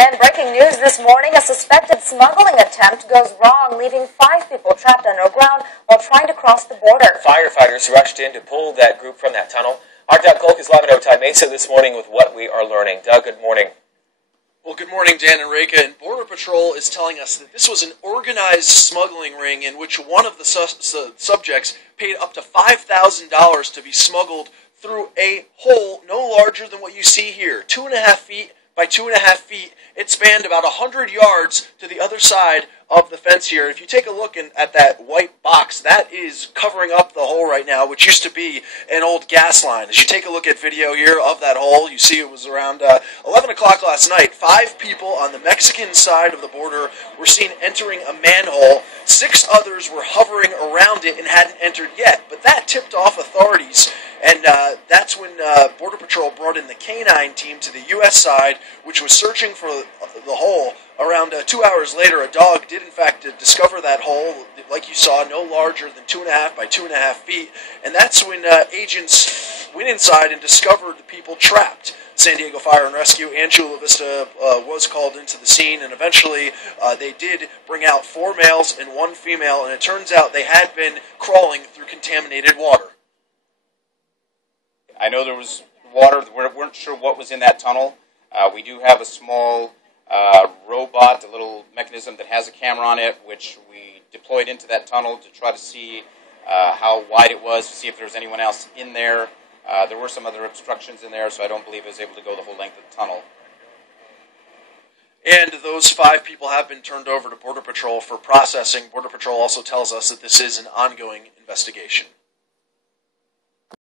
And breaking news this morning, a suspected smuggling attempt goes wrong, leaving 5 people trapped underground while trying to cross the border. Firefighters rushed in to pull that group from that tunnel. Our Doug Kolk is live in Otay Mesa this morning with what we are learning. Doug, good morning. Well, good morning, Dan and Reka. And Border Patrol is telling us that this was an organized smuggling ring in which one of the subjects paid up to $5,000 to be smuggled through a hole no larger than what you see here, 2.5 feet by 2.5 feet. It spanned about 100 yards to the other side of the fence here. If you take a look at that white box, that is covering up the hole right now, which used to be an old gas line. As you take a look at video here of that hole, you see it was around 11 o'clock last night. 5 people on the Mexican side of the border were seen entering a manhole. 6 others were hovering around it and hadn't entered yet. But that tipped off authorities, and that's when Border Patrol brought in the K-9 team to the U.S. side, which was searching for the hole. Around 2 hours later, a dog did in fact discover that hole, like you saw, no larger than 2.5 by 2.5 feet, and that's when agents went inside and discovered the people trapped. San Diego Fire and Rescue and Chula Vista was called into the scene, and eventually they did bring out 4 males and 1 female, and it turns out they had been crawling through contaminated water. I know there was water. We weren't sure what was in that tunnel. We do have a small robot, a little mechanism that has a camera on it, which we deployed into that tunnel to try to see how wide it was, to see if there was anyone else in there. There were some other obstructions in there, so I don't believe it was able to go the whole length of the tunnel. And those 5 people have been turned over to Border Patrol for processing. Border Patrol also tells us that this is an ongoing investigation.